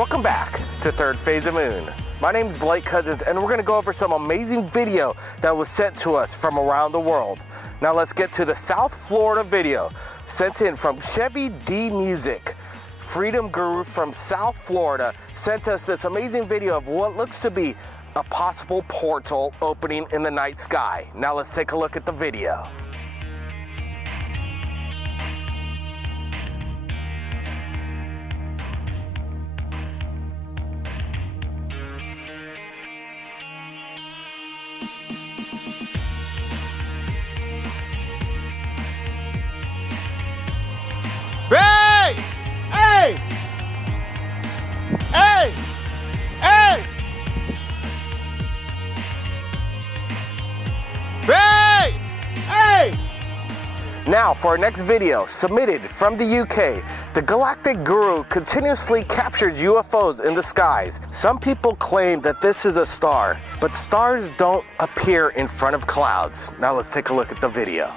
Welcome back to Third Phase of Moon. My name is Blake Cousins, and we're going to go over some amazing video that was sent to us from around the world. Now let's get to the South Florida video sent in from Chevy D Music. Freedom Guru from South Florida sent us this amazing video of what looks to be a possible portal opening in the night sky. Now let's take a look at the video. Hey! Hey! Hey! Hey! Hey! Hey! Now for our next video, submitted from the UK, the Galactic Guru continuously captures UFOs in the skies. Some people claim that this is a star, but stars don't appear in front of clouds. Now let's take a look at the video.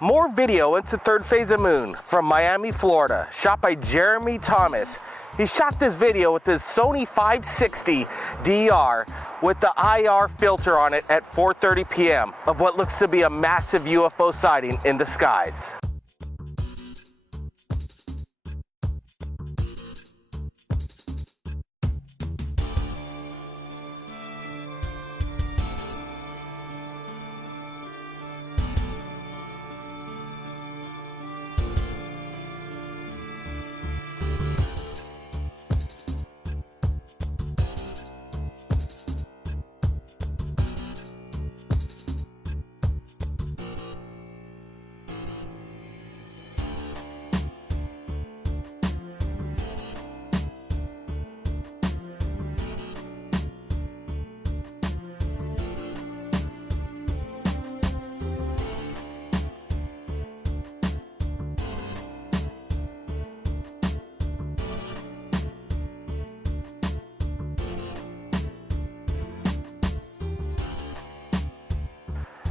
More video into Third Phase of Moon from Miami, Florida, shot by Jeremy Thomas. He shot this video with his Sony 560 DR with the IR filter on it at 4:30 p.m. of what looks to be a massive UFO sighting in the skies.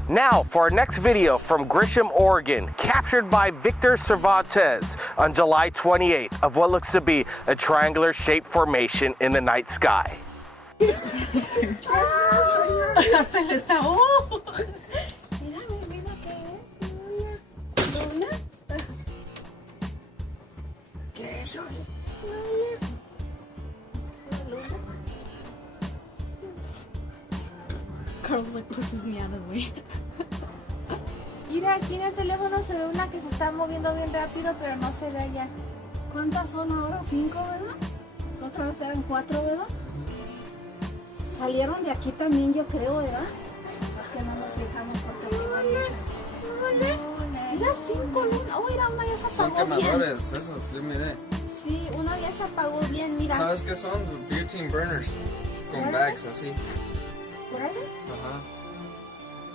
Now for our next video from Grisham, Oregon, captured by Victor Cervantes on July 28th of what looks to be a triangular shaped formation in the night sky. Carlos like pushes me out of the way. Mira, aquí en el teléfono se ve una que se está moviendo bien rápido, pero no se ve allá. ¿Cuántas son ahora? 5, ¿verdad? La otra vez eran 4, ¿verdad? Salieron de aquí también, yo creo, ¿verdad? Es que no nos fijamos porque mira, 5 lunas. Oh, mira, una ya se apagó. Son quemadores, esos, sí, miré. Sí, una ya se apagó bien, mira. ¿Sabes qué son? Butane burners. Con bags, así. ¿Por ahí? Ajá.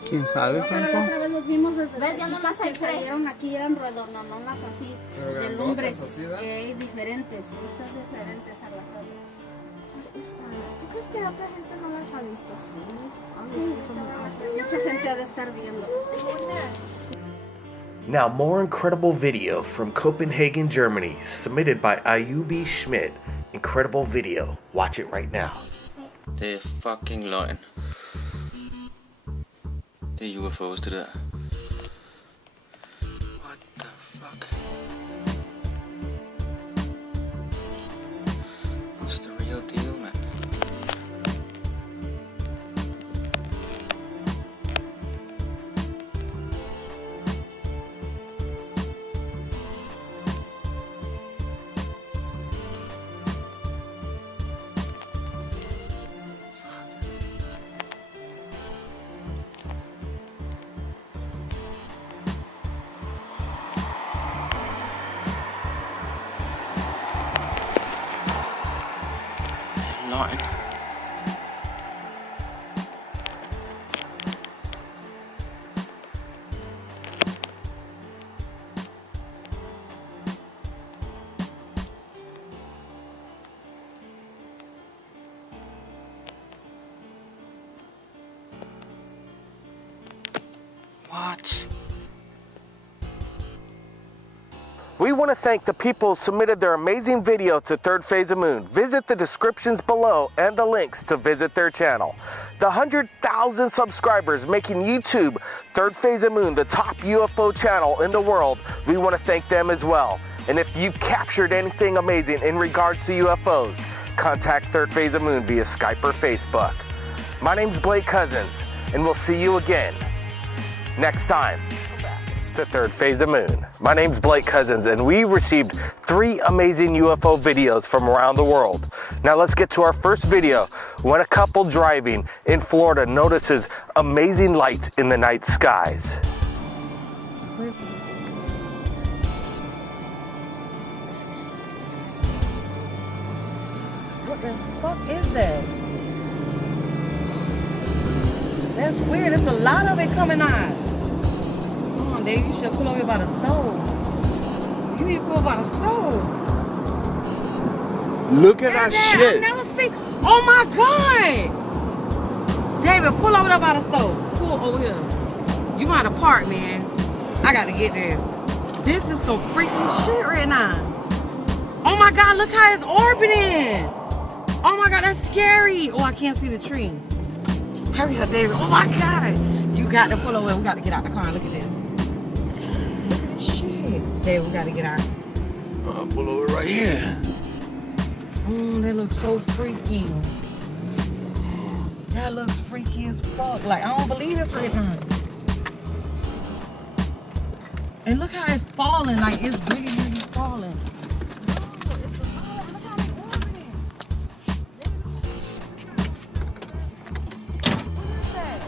¿Quién sabe, Franco? La otra vez los vimos desde... ¿Ves? Ya nomás hay 3. Salieron aquí, eran redondonas así. Pero de lumbre. grandotas así, ¿da? Diferentes. Estas diferentes a las otras. ¿Tú crees que otra gente no las ha visto? Sí. Mucha gente ha de estar viendo. Now, more incredible video from Copenhagen, Germany, submitted by Ayubi Schmidt. Incredible video. Watch it right now. Det er fucking løgn. Det er UFO's, det der. What the fuck? What's the real deal, man? Løgn. What? We want to thank the people who submitted their amazing video to Third Phase of Moon. Visit the descriptions below and the links to visit their channel. The 100,000 subscribers making YouTube Third Phase of Moon the top UFO channel in the world, we want to thank them as well. And if you've captured anything amazing in regards to UFOs, contact Third Phase of Moon via Skype or Facebook. My name's Blake Cousins, and we'll see you again next time. The Third Phase of Moon. My name's Blake Cousins, and we received 3 amazing UFO videos from around the world. Now let's get to our first video when a couple driving in Florida notices amazing lights in the night skies. What the fuck is that? That's weird. There's a lot of it coming on. Dave, you should pull over by the stove. You need to pull by the stove. Look at that shit. I've never seen. Oh my God. David, pull over there by the stove. Pull over here. You got to park, man. I got to get there. This is some freaking shit right now. Oh my God, look how it's orbiting. Oh my God, that's scary. Oh, I can't see the tree. Hurry up, David. Oh my God. You got to pull over. We got to get out the car and look at this. Hey, we gotta get out. Pull over right here. That looks so freaky. That looks freaky as fuck. Like, I don't believe this right now. And look how it's falling. Like, it's really, really falling. Look how it's orbiting. What is that?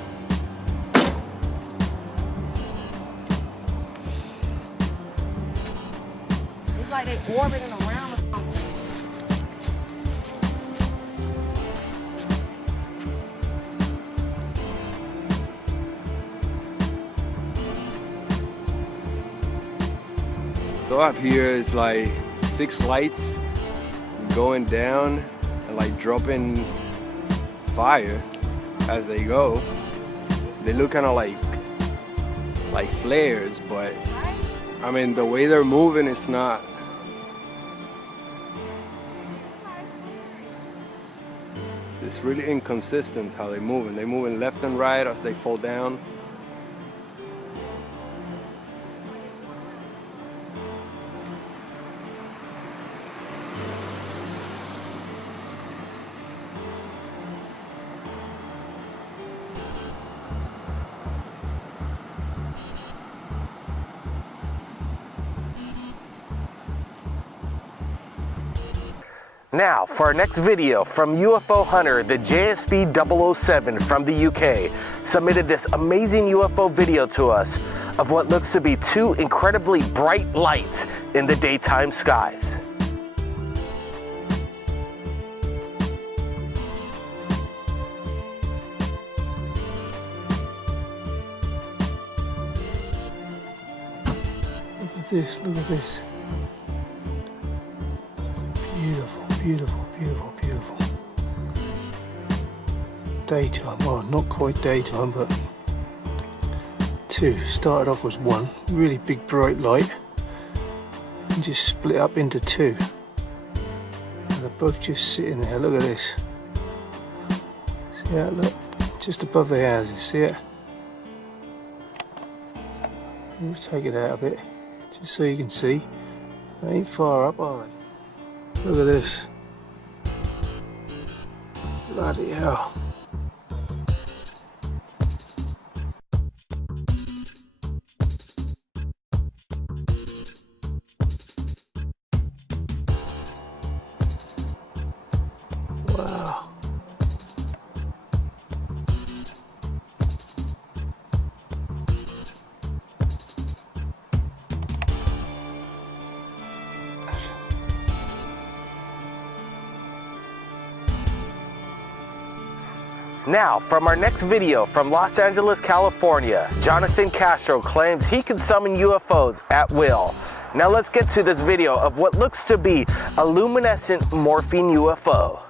It's like they orbiting around or something. So up here is like 6 lights going down and like dropping fire as they go. They look kind of like flares, but I mean the way they're moving is not. It's really inconsistent how they're moving. They're moving left and right as they fall down. Now, for our next video from UFO Hunter, the JSB 007 from the UK, submitted this amazing UFO video to us of what looks to be 2 incredibly bright lights in the daytime skies. Look at this, look at this. Beautiful, beautiful, beautiful, beautiful. daytime. Well, not quite daytime, but two. Started off as one really big bright light and just split up into two. And they're both just sitting there. Look at this. See that? Look, just above the houses. See it? We'll take it out a bit, just so you can see. They ain't far up, are they? Look at this. Bloody hell. Wow. Now, from our next video from Los Angeles, California, Jonathan Castro claims he can summon UFOs at will. Now let's get to this video of what looks to be a luminescent morphine UFO.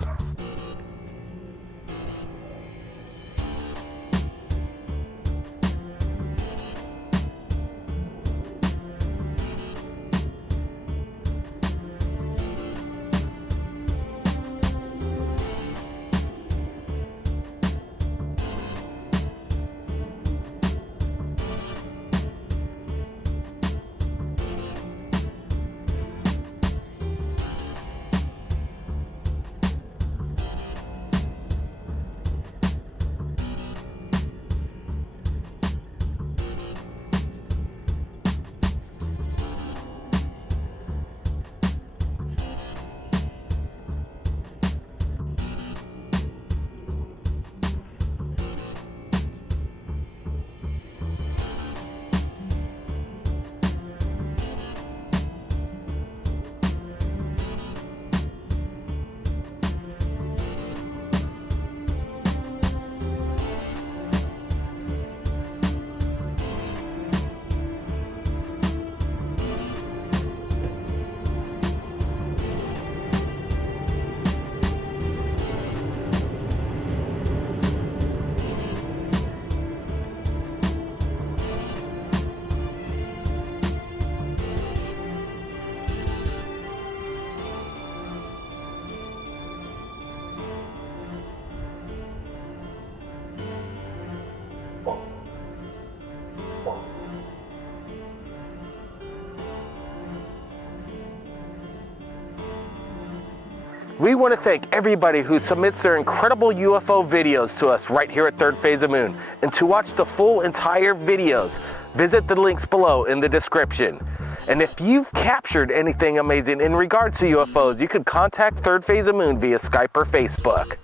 We want to thank everybody who submits their incredible UFO videos to us right here at Third Phase of Moon. And to watch the full entire videos, visit the links below in the description. And if you've captured anything amazing in regards to UFOs, you could contact Third Phase of Moon via Skype or Facebook.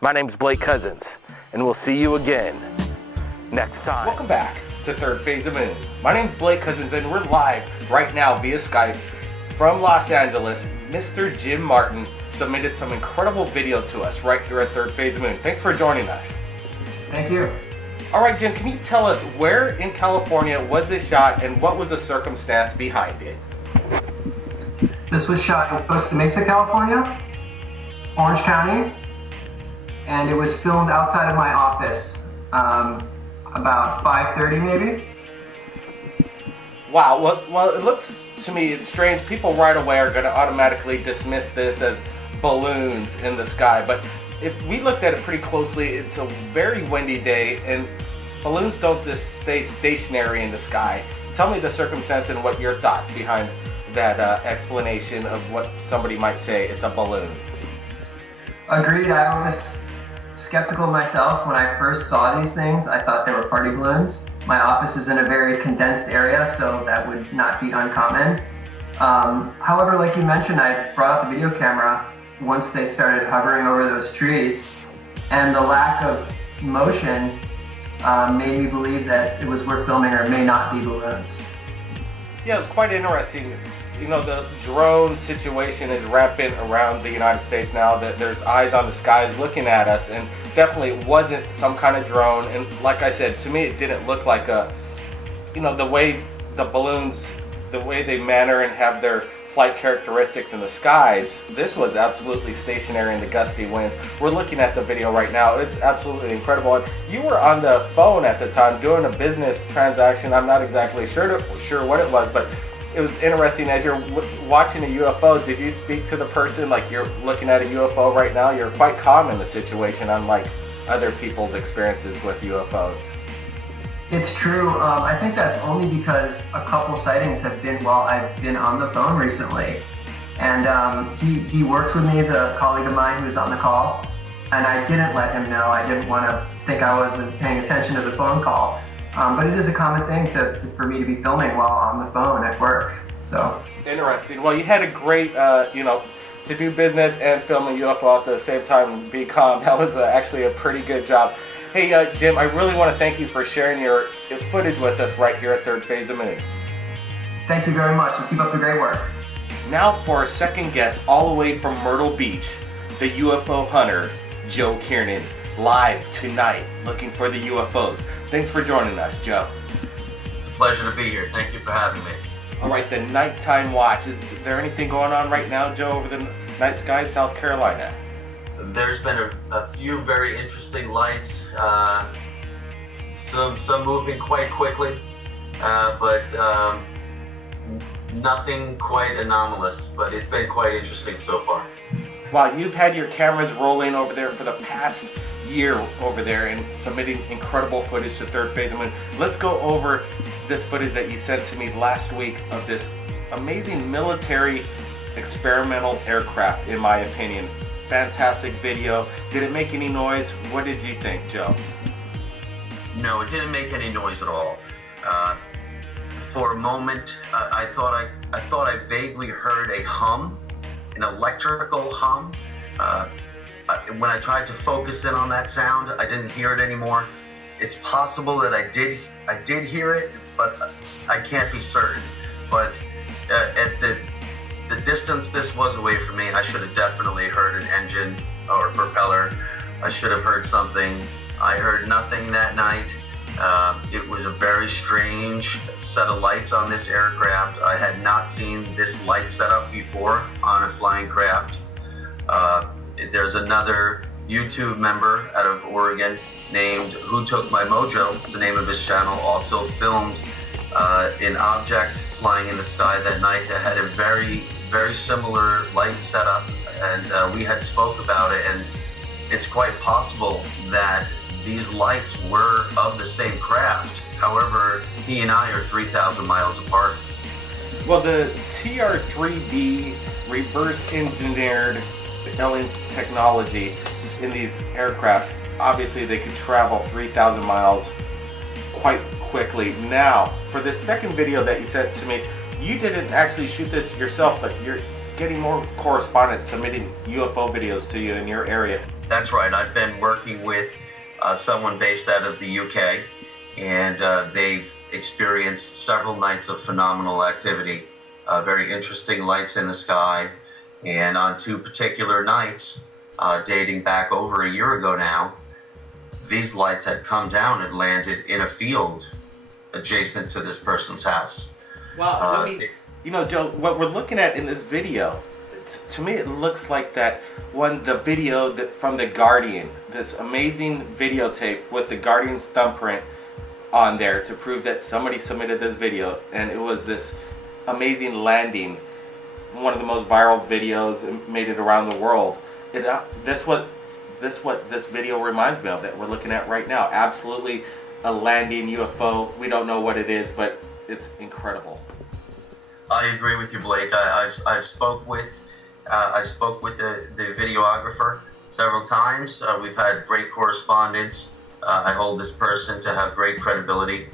My name's Blake Cousins, and we'll see you again next time. Welcome back to Third Phase of Moon. My name's Blake Cousins, and we're live right now via Skype from Los Angeles. Mr. Jim Martin submitted some incredible video to us right here at Third Phase of Moon. Thanks for joining us. Thank you. All right, Jim, can you tell us where in California was this shot and what was the circumstance behind it? This was shot in Costa Mesa, California, Orange County, and it was filmed outside of my office, about 5:30 maybe. Wow, well, it looks to me, it's strange. People right away are going to automatically dismiss this as balloons in the sky, but if we looked at it pretty closely, it's a very windy day, and balloons don't just stay stationary in the sky. Tell me the circumstance and what your thoughts behind that explanation of what somebody might say it's a balloon. Agreed. I was skeptical myself when I first saw these things. I thought they were party balloons. My office is in a very condensed area, so that would not be uncommon. However, like you mentioned, I brought out the video camera once they started hovering over those trees, and the lack of motion made me believe that it was worth filming, or it may not be balloons. Yeah, it's quite interesting. You know, the drone situation is rampant around the United States now, that there's eyes on the skies looking at us, and definitely it wasn't some kind of drone. And like I said, to me it didn't look like a, you know, the way the balloons, the way they manner and have their flight characteristics in the skies, this was absolutely stationary in the gusty winds. We're looking at the video right now. It's absolutely incredible. And you were on the phone at the time doing a business transaction. I'm not exactly sure what it was, but it was interesting. As you're watching a UFO, did you speak to the person like you're looking at a UFO right now? You're quite calm in the situation, unlike other people's experiences with UFOs. It's true. I think that's only because a couple sightings have been while I've been on the phone recently. And he worked with me, the colleague of mine who was on the call, and I didn't let him know. I didn't want to think I wasn't paying attention to the phone call. But it is a common thing for me to be filming while on the phone at work. So interesting. Well, you had a great, to do business and film a UFO at the same time and be calm. That was actually a pretty good job. Hey, Jim, I really want to thank you for sharing your footage with us right here at Third Phase of Moon. Thank you very much, and keep up the great work. Now for our second guest, all the way from Myrtle Beach, the UFO hunter, Joe Kiernan, live tonight, looking for the UFOs. Thanks for joining us, Joe. It's a pleasure to be here. Thank you for having me. All right, the nighttime watch. Is there anything going on right now, Joe, over the night sky, South Carolina? There's been a few very interesting lights, some moving quite quickly, but nothing quite anomalous, but it's been quite interesting so far. Wow, you've had your cameras rolling over there for the past year over there and submitting incredible footage to Third Phase of Moon. Let's go over this footage that you sent to me last week of this amazing military experimental aircraft, in my opinion. Fantastic video. Did it make any noise? What did you think, Joe? No, it didn't make any noise at all. For a moment, I thought I vaguely heard a hum, an electrical hum. When I tried to focus in on that sound, I didn't hear it anymore. It's possible that I did hear it, but I can't be certain. But at the distance this was away from me, I should have definitely heard an engine or propeller. I should have heard something. I heard nothing that night. It was a very strange set of lights on this aircraft. I had not seen this light setup before on a flying craft. There's another YouTube member out of Oregon named Who Took My Mojo, it's the name of his channel, also filmed an object flying in the sky that night that had a very, very similar light setup, and we had spoke about it, and it's quite possible that these lights were of the same craft. However, he and I are 3,000 miles apart. Well, the TR-3B reverse engineered alien technology in these aircraft, obviously they could travel 3,000 miles quite quickly. Now, for this second video that you sent to me, you didn't actually shoot this yourself, but you're getting more correspondents submitting UFO videos to you in your area. That's right. I've been working with someone based out of the UK, and they've experienced several nights of phenomenal activity, very interesting lights in the sky, and on two particular nights, dating back over a year ago now, these lights had come down and landed in a field adjacent to this person's house. Wow, Joe, what we're looking at in this video, to me it looks like that the video from The Guardian, this amazing videotape with The Guardian's thumbprint on there to prove that somebody submitted this video, and it was this amazing landing, one of the most viral videos, and made it around the world. This what this video reminds me of that we're looking at right now. Absolutely a landing UFO. We don't know what it is, but it's incredible. I agree with you, Blake. I spoke with the videographer several times. We've had great correspondence. I hold this person to have great credibility.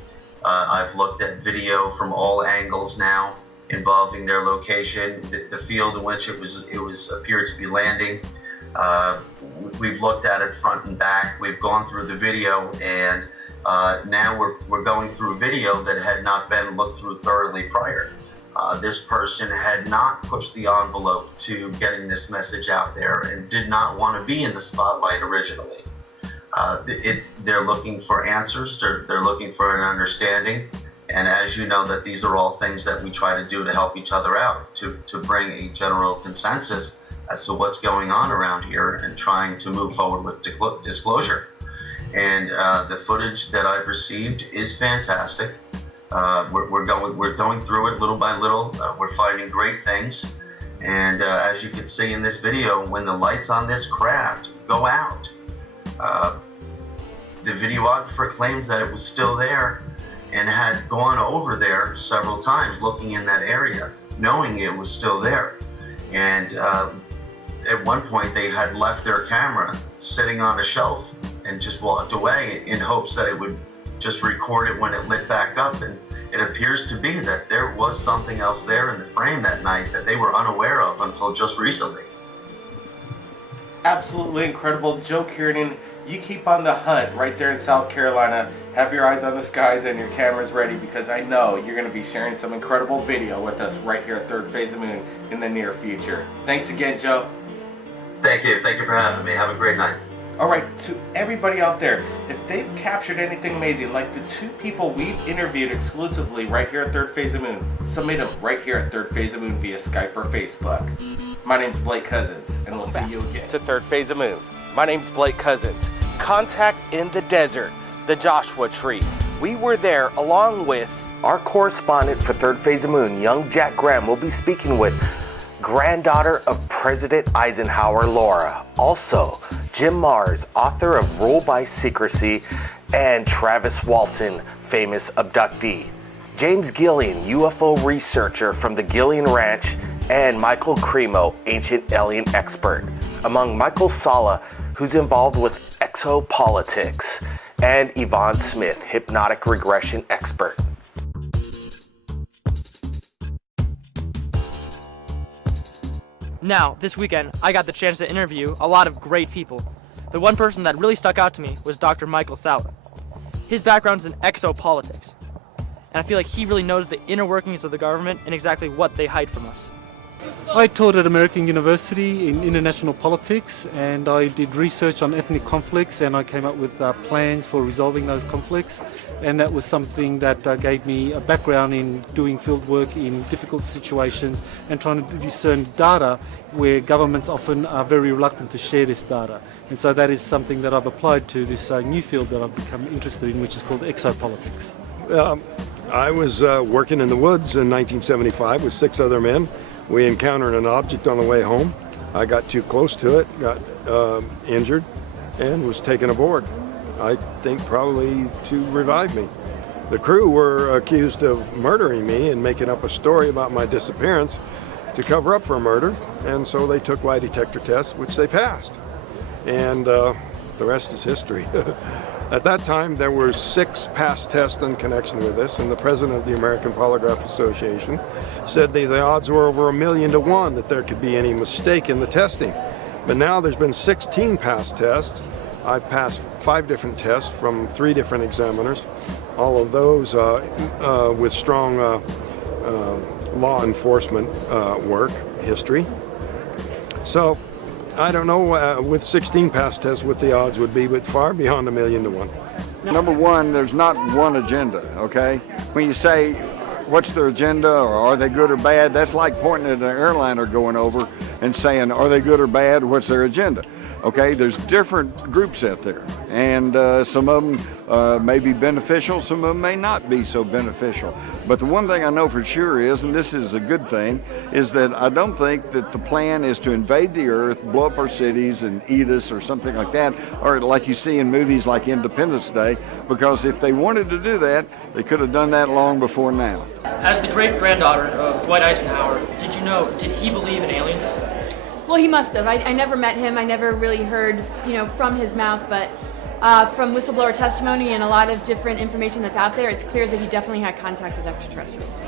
I've looked at video from all angles now involving their location, the field in which it was appeared to be landing. We've looked at it front and back. We've gone through the video, and now we're going through a video that had not been looked through thoroughly prior. This person had not pushed the envelope to getting this message out there and did not want to be in the spotlight originally. They're looking for answers. They're looking for an understanding, And as you know, that these are all things that we try to do to help each other out, to bring a general consensus as to what's going on around here and trying to move forward with disclosure. And the footage that I've received is fantastic. We're going through it little by little. We're finding great things. And as you can see in this video, when the lights on this craft go out, the videographer claims that it was still there and had gone over there several times looking in that area, knowing it was still there. And at one point they had left their camera sitting on a shelf and just walked away in hopes that it would just record it when it lit back up. And it appears to be that there was something else there in the frame that night that they were unaware of until just recently. Absolutely incredible. Joe Kiernan, you keep on the hunt right there in South Carolina. Have your eyes on the skies and your cameras ready, because I know you're going to be sharing some incredible video with us right here at Third Phase of Moon in the near future. Thanks again, Joe. Thank you. Thank you for having me. Have a great night. All right, to everybody out there, if they've captured anything amazing, like the 2 people we've interviewed exclusively right here at Third Phase of Moon, submit them right here at Third Phase of Moon via Skype or Facebook. My name's Blake Cousins, and we'll see you again. To Third Phase of Moon. My name's Blake Cousins. Contact in the Desert, the Joshua Tree. We were there along with our correspondent for Third Phase of Moon, young Jack Graham. We'll be speaking with granddaughter of President Eisenhower, Laura. Also, Jim Mars, author of Rule by Secrecy, and Travis Walton, famous abductee. James Gillian, UFO researcher from the Gillian Ranch, and Michael Cremo, ancient alien expert. Among Michael Sala, who's involved with exopolitics, and Yvonne Smith, hypnotic regression expert. Now, this weekend, I got the chance to interview a lot of great people. The one person that really stuck out to me was Dr. Michael Sala. His background's in exopolitics, and I feel like he really knows the inner workings of the government and exactly what they hide from us. I taught at American University in international politics, and I did research on ethnic conflicts, and I came up with plans for resolving those conflicts, and that was something that gave me a background in doing field work in difficult situations and trying to discern data where governments often are very reluctant to share this data. And so that is something that I've applied to this new field that I've become interested in, which is called exopolitics. I was working in the woods in 1975 with 6 other men. We encountered an object on the way home. I got too close to it, got injured, and was taken aboard. I think probably to revive me. The crew were accused of murdering me and making up a story about my disappearance to cover up for a murder, and so they took lie detector tests, which they passed. And the rest is history. At that time, there were 6 past tests in connection with this, and the president of the American Polygraph Association said the odds were over 1,000,000 to 1 that there could be any mistake in the testing. But now there's been 16 past tests. I've passed 5 different tests from 3 different examiners, all of those with strong law enforcement work history. So I don't know with 16 past tests what the odds would be, but far beyond 1,000,000 to 1. Number one, there's not one agenda, okay? When you say, what's their agenda, or are they good or bad, that's like pointing at an airliner going over and saying, are they good or bad, what's their agenda? Okay, there's different groups out there, and some of them may be beneficial, some of them may not be so beneficial. But the one thing I know for sure is, and this is a good thing, is that I don't think that the plan is to invade the earth, blow up our cities and eat us or something like that, or like you see in movies like Independence Day, because if they wanted to do that, they could have done that long before now. As the great-granddaughter of Dwight Eisenhower, did he believe in aliens? Well, he must have. I never met him. I never really heard, from his mouth, but from whistleblower testimony and a lot of different information that's out there, it's clear that he definitely had contact with extraterrestrials.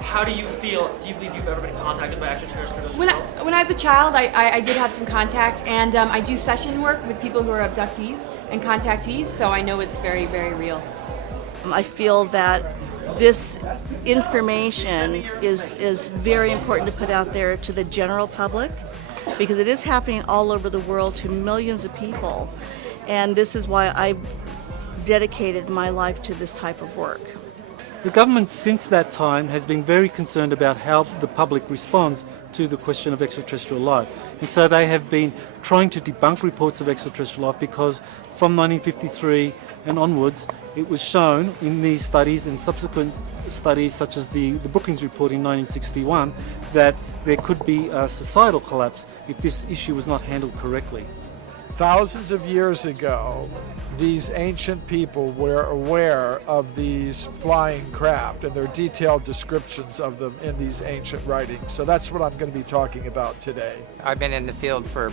How do you feel? Do you believe you've ever been contacted by extraterrestrials yourself? When I was a child, I did have some contact, and I do session work with people who are abductees and contactees, so I know it's very, very real. I feel that this information is very important to put out there to the general public, because it is happening all over the world to millions of people, and this is why I dedicated my life to this type of work. The government since that time has been very concerned about how the public responds to the question of extraterrestrial life. And so they have been trying to debunk reports of extraterrestrial life, because from 1953 and onwards it was shown in these studies and subsequent studies such as the Brookings report in 1961 that there could be a societal collapse if this issue was not handled correctly. Thousands of years ago, these ancient people were aware of these flying craft, and there are detailed descriptions of them in these ancient writings. So that's what I'm going to be talking about today. I've been in the field for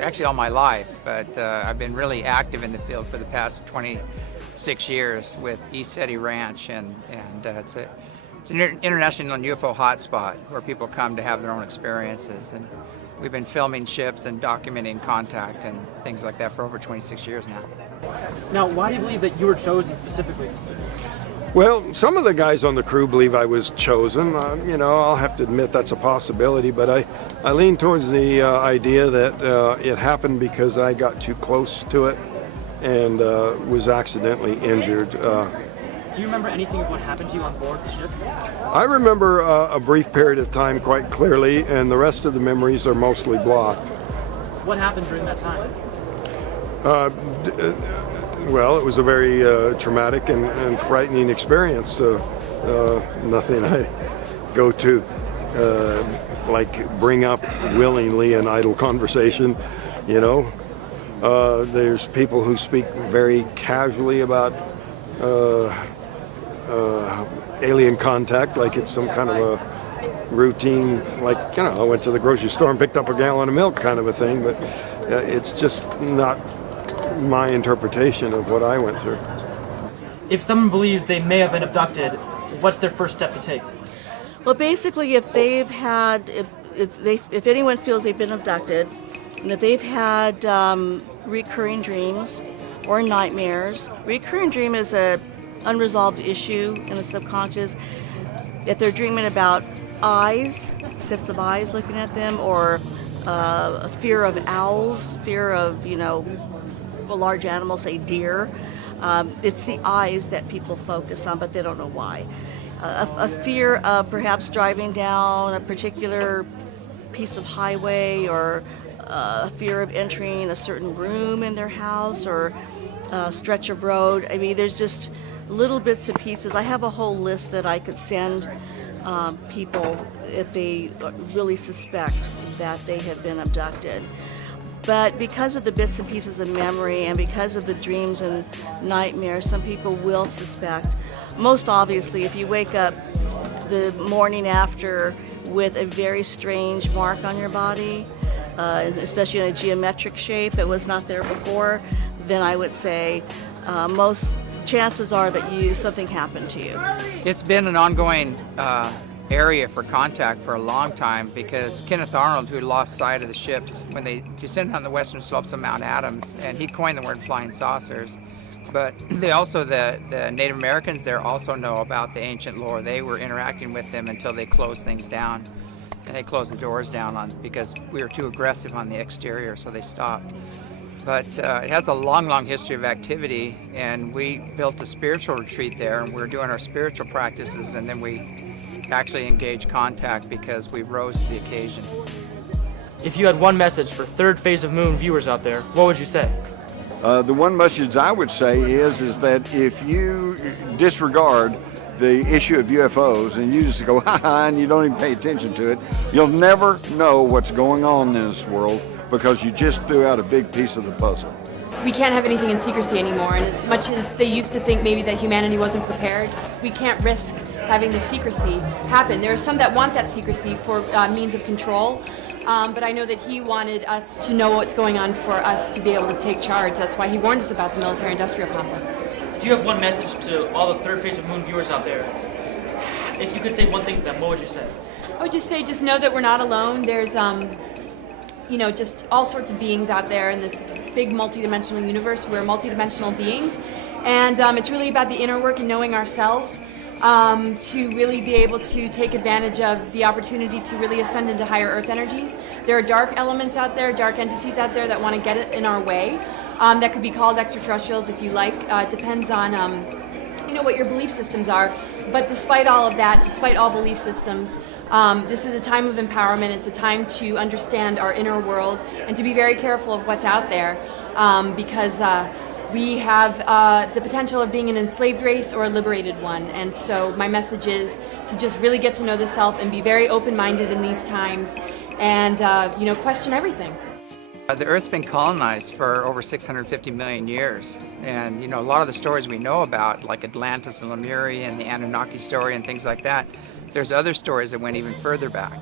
actually all my life, but I've been really active in the field for the past 26 years with East City Ranch, and it's an international UFO hotspot where people come to have their own experiences. And we've been filming ships and documenting contact and things like that for over 26 years now. Now, why do you believe that you were chosen specifically? Well, some of the guys on the crew believe I was chosen. I'll have to admit that's a possibility, but I lean towards the idea that it happened because I got too close to it and was accidentally injured. Do you remember anything of what happened to you on board the ship? I remember a brief period of time quite clearly, and the rest of the memories are mostly blocked. What happened during that time? Well, it was a very traumatic and frightening experience. Nothing I go to bring up willingly in idle conversation, There's people who speak very casually about alien contact, like it's some kind of a routine, I went to the grocery store and picked up a gallon of milk kind of a thing, but it's just not my interpretation of what I went through. If someone believes they may have been abducted, what's their first step to take? Well, basically, if anyone feels they've been abducted, and if they've had recurring dreams or nightmares, recurring dream is a unresolved issue in the subconscious. If they're dreaming about eyes, sets of eyes looking at them, or a fear of owls, fear of, a large animal, say deer, it's the eyes that people focus on, but they don't know why. A fear of perhaps driving down a particular piece of highway, or a fear of entering a certain room in their house, or a stretch of road. I mean, there's just little bits and pieces. I have a whole list that I could send people if they really suspect that they have been abducted. But because of the bits and pieces of memory, and because of the dreams and nightmares, some people will suspect. Most obviously, if you wake up the morning after with a very strange mark on your body, especially in a geometric shape that was not there before, then I would say most chances are that something happened to you. It's been an ongoing area for contact for a long time, because Kenneth Arnold, who lost sight of the ships when they descended on the western slopes of Mount Adams, and he coined the word flying saucers. But they also, the Native Americans there also know about the ancient lore. They were interacting with them until they closed things down, and they closed the doors down because we were too aggressive on the exterior, so they stopped. But it has a long, long history of activity, and we built a spiritual retreat there, and we're doing our spiritual practices, and then we actually engage contact because we rose to the occasion. If you had one message for third phase of moon viewers out there, what would you say? The one message I would say is that if you disregard the issue of UFOs and you just go ha-ha and you don't even pay attention to it, you'll never know what's going on in this world, because you just threw out a big piece of the puzzle. We can't have anything in secrecy anymore, and as much as they used to think maybe that humanity wasn't prepared, we can't risk having the secrecy happen. There are some that want that secrecy for means of control, but I know that he wanted us to know what's going on for us to be able to take charge. That's why he warned us about the military-industrial complex. Do you have one message to all the third phase of moon viewers out there? If you could say one thing to them, what would you say? I would just say, just know that we're not alone. There's just all sorts of beings out there in this big multidimensional universe. We're multidimensional beings, and it's really about the inner work and knowing ourselves to really be able to take advantage of the opportunity to really ascend into higher earth energies. There are dark elements out there, dark entities out there that want to get it in our way. That could be called extraterrestrials if you like. Depends on you know, what your belief systems are. But despite all of that, despite all belief systems, this is a time of empowerment. It's a time to understand our inner world and to be very careful of what's out there, because we have the potential of being an enslaved race or a liberated one. And so my message is to just really get to know the self and be very open-minded in these times and, you know, question everything. The Earth's been colonized for over 650 million years. And, you know, a lot of the stories we know about, like Atlantis and Lemuria and the Anunnaki story and things like that, there's other stories that went even further back.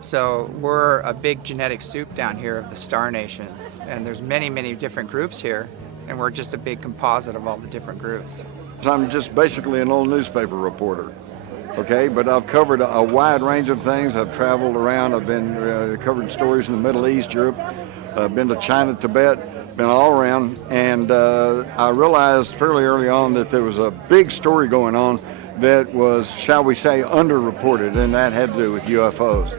So we're a big genetic soup down here of the star nations. And there's many, many different groups here. And we're just a big composite of all the different groups. I'm just basically an old newspaper reporter, okay? But I've covered a wide range of things. I've traveled around. I've been covered stories in the Middle East, Europe. I've been to China, Tibet, been all around. And I realized fairly early on that there was a big story going on that was, shall we say, underreported, and that had to do with UFOs.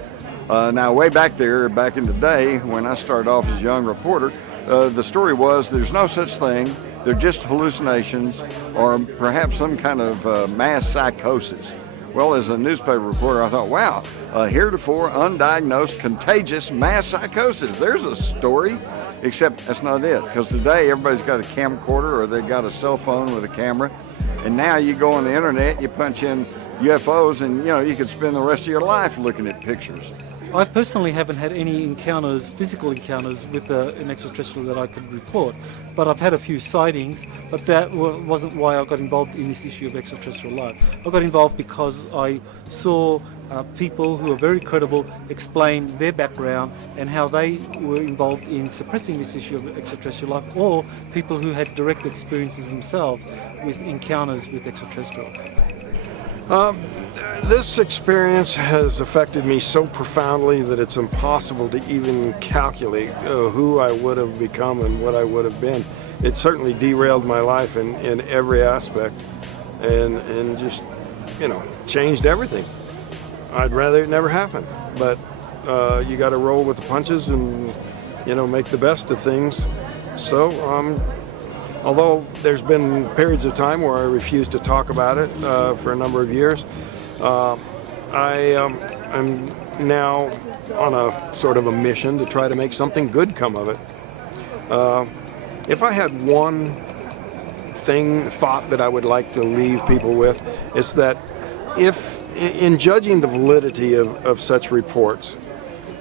Now, way back there, back in the day, when I started off as a young reporter, the story was there's no such thing. They're just hallucinations or perhaps some kind of mass psychosis. Well, as a newspaper reporter, I thought, wow, heretofore undiagnosed contagious mass psychosis. There's a story, except that's not it. Because today everybody's got a camcorder or they've got a cell phone with a camera. And now you go on the internet, you punch in UFOs, and you know you could spend the rest of your life looking at pictures. I personally haven't had any encounters, physical encounters with an extraterrestrial that I could report, but I've had a few sightings, but that wasn't why I got involved in this issue of extraterrestrial life. I got involved because I saw people who are very credible explain their background and how they were involved in suppressing this issue of extraterrestrial life, or people who had direct experiences themselves with encounters with extraterrestrials. This experience has affected me so profoundly that it's impossible to even calculate who I would have become and what I would have been. It certainly derailed my life in every aspect and just, you know, changed everything. I'd rather it never happened, but you got to roll with the punches and, you know, make the best of things. So, although there's been periods of time where I refused to talk about it for a number of years, I'm now on a sort of a mission to try to make something good come of it. If I had one thought that I would like to leave people with, it's that if, in judging the validity of such reports,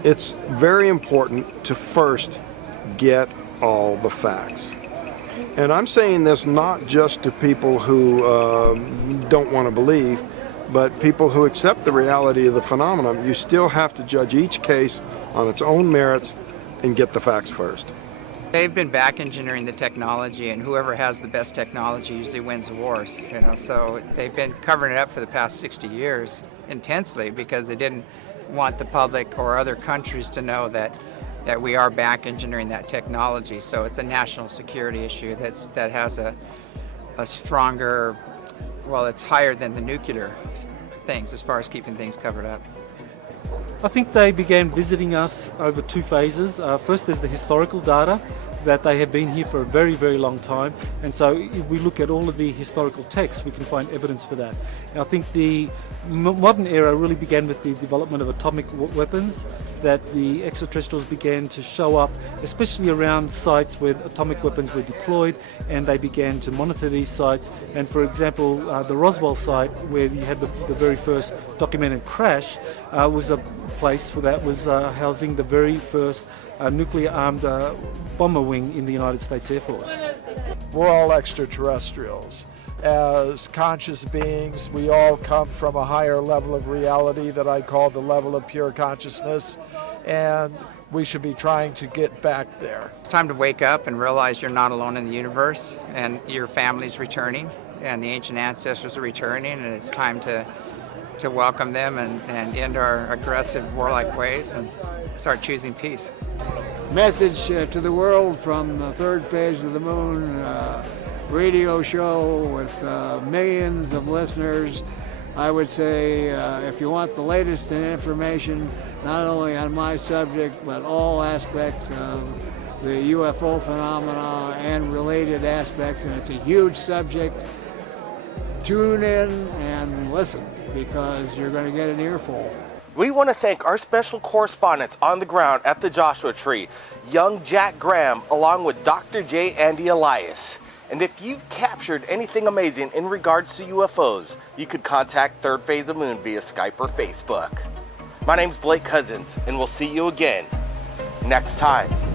it's very important to first get all the facts. And I'm saying this not just to people who don't want to believe, but people who accept the reality of the phenomenon. You still have to judge each case on its own merits and get the facts first. They've been back engineering the technology, and whoever has the best technology usually wins the wars. You know, so they've been covering it up for the past 60 years intensely because they didn't want the public or other countries to know that we are back engineering that technology. So it's a national security issue that has a stronger, well, it's higher than the nuclear things as far as keeping things covered up. I think they began visiting us over two phases. First, there's the historical data that they have been here for a very, very long time. And so if we look at all of the historical texts, we can find evidence for that. And I think the modern era really began with the development of atomic weapons, that the extraterrestrials began to show up, especially around sites where atomic weapons were deployed, and they began to monitor these sites. And for example, the Roswell site, where you had the very first documented crash, was a place that was housing the very first nuclear-armed bomber wing in the United States Air Force. We're all extraterrestrials. As conscious beings, we all come from a higher level of reality that I call the level of pure consciousness, and we should be trying to get back there. It's time to wake up and realize you're not alone in the universe, and your family's returning, and the ancient ancestors are returning, and it's time to welcome them and end our aggressive warlike ways and start choosing peace. Message to the world from the third phase of the moon radio show with millions of listeners. I would say if you want the latest in information, not only on my subject, but all aspects of the UFO phenomena and related aspects, and it's a huge subject, tune in and listen, because you're going to get an earful. We want to thank our special correspondents on the ground at the Joshua Tree, young Jack Graham, along with Dr. J. Andy Elias. And if you've captured anything amazing in regards to UFOs, you could contact Third Phase of Moon via Skype or Facebook. My name's Blake Cousins, and we'll see you again next time.